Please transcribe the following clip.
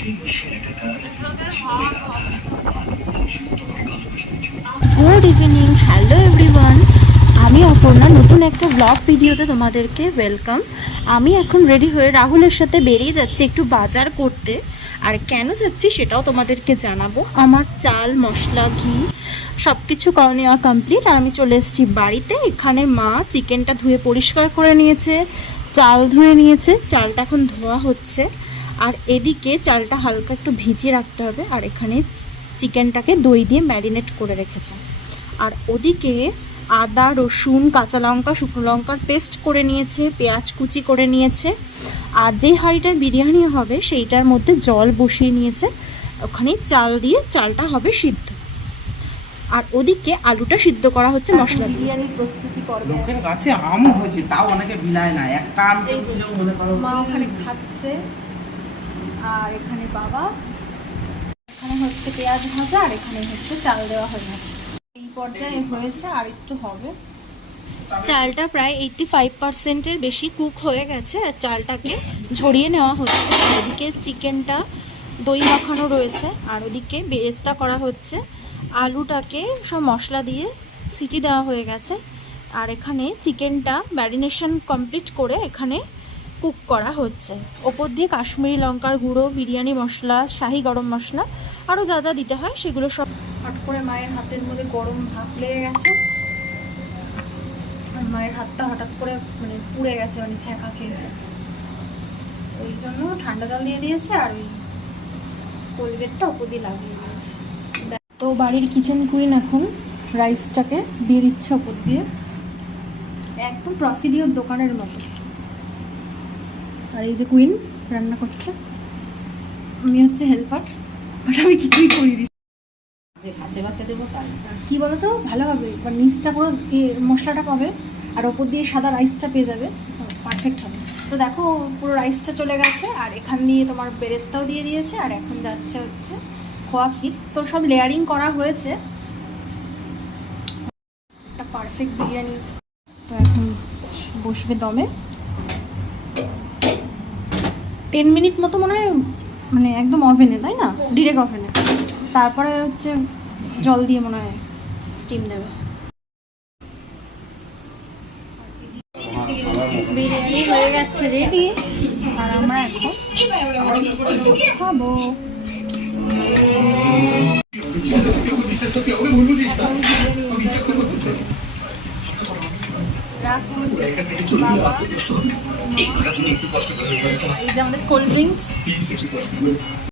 Good evening, hello everyone. আমি অপর্ণা, নতুন একটা ব্লগ ভিডিওতে তোমাদেরকে ওয়েলকাম। আমি এখন রেডি হয়ে রাহুলের সাথে বেরিয়ে যাচ্ছি একটু বাজার করতে। আর কেন যাচ্ছি সেটাও তোমাদেরকে জানাবো। আমার চাল, মশলা, ঘি সব কিছু করে নেওয়া কমপ্লিট। আর আমি চলে এসেছি বাড়িতে। এখানে মা চিকেনটা ধুয়ে পরিষ্কার করে নিয়েছে, চাল ধুয়ে নিয়েছে, চালটা এখন ধোয়া হচ্ছে। আর এদিকে চালটা হালকা একটু ভিজিয়ে রাখতে হবে। আর এখানে চিকেনটাকে দই দিয়ে ম্যারিনেট করে রেখেছে। আর ওদিকে আদা, রসুন, কাঁচা লঙ্কা, শুকনো লঙ্কার পেস্ট করে নিয়েছে, পেঁয়াজ কুচি করে নিয়েছে। আর যেই হাঁড়িটায় বিরিয়ানি হবে সেইটার মধ্যে জল বসিয়ে নিয়েছে। ওখানে চাল দিয়ে চালটা হবে সিদ্ধ। আর ওদিকে আলুটা সিদ্ধ করা হচ্ছে মশলা দিয়ে। বিরিয়ানির প্রস্তুতি পর্বে লোকের গাছে আম হয়েছে, তাও অনেকে বিলায় না। একটা আম দিলেও মনে করো। মা ওখানে খাচ্ছে, আর এখানে বাবা, এখানে হচ্ছে পেঁয়াজ ভাজা, আর এখানে হচ্ছে চাল দেওয়া হয়ে গেছে। এই পর্যায়ে হয়েছে, আর একটু হবে। চালটা প্রায় 85%-এর বেশি কুক হয়ে গেছে। আর চালটাকে ঝরিয়ে নেওয়া হচ্ছে। ওদিকে চিকেনটা দই মাখানো রয়েছে, আর ওদিকে বেরেস্তা করা হচ্ছে। আলুটাকে সব মশলা দিয়ে সিটি দেওয়া হয়ে গেছে। আর এখানে চিকেনটা ম্যারিনেশন কমপ্লিট করে এখানে কুক করা হচ্ছে। ওপর দিয়ে কাশ্মীরি লঙ্কার গুঁড়ো, বিরিয়ানি মশলা, শাহি গরম মশলা, আরও যা যা দিতে হয় সেগুলো সব। হট করে মায়ের হাতের মধ্যে গরম ভাপ লেগে গেছে। আর মায়ের হাতটা হঠাৎ করে মানে পুড়ে গেছে, মানে ছ্যাঁকা খেয়েছে। ওই জন্য ঠান্ডা জল দিয়ে দিয়েছে, আর ওই কোলগেটটা ওপর দিয়ে লাগিয়ে দিয়েছে। তো বাড়ির কিচেন কুইন এখন রাইসটাকে দিয়ে দিচ্ছে ওপর দিয়ে, একদম প্রসিডিওর দোকানের মতো। আর এই যে কুইন রান্না করছে, আমি হচ্ছে হেল্পার, বাট আমি কিছুই করিনি। যে কাছে কাছে দেবো তাই কি বলতো ভালো হবে, মানে নিচটা পুরো মশলাটা পাবে, আর ওপর দিয়ে সাদা রাইসটা পেয়ে যাবে, পারফেক্ট হবে। তো দেখো পুরো রাইসটা চলে গেছে, আর এখান দিয়ে তোমার বেরেস্তাও দিয়ে দিয়েছে। আর এখন যাচ্ছে হচ্ছে খোয়া ক্ষীর। তো সব লেয়ারিং করা হয়েছে, একটা পারফেক্ট বিরিয়ানি। তো এখন বসবে দমে 10 মিনিট মতো মনে হয়, মানে একদম ওভেনে, তাই না? ডিরেক্ট ওভেনে। তারপরে হচ্ছে জল দিয়ে মনে হয় স্টিম দেবে। বিরিয়ানি হয়ে গেছে রেডি, আর আমরা এখন খাবো। এই যে আমাদের কোল্ড ড্রিঙ্কস।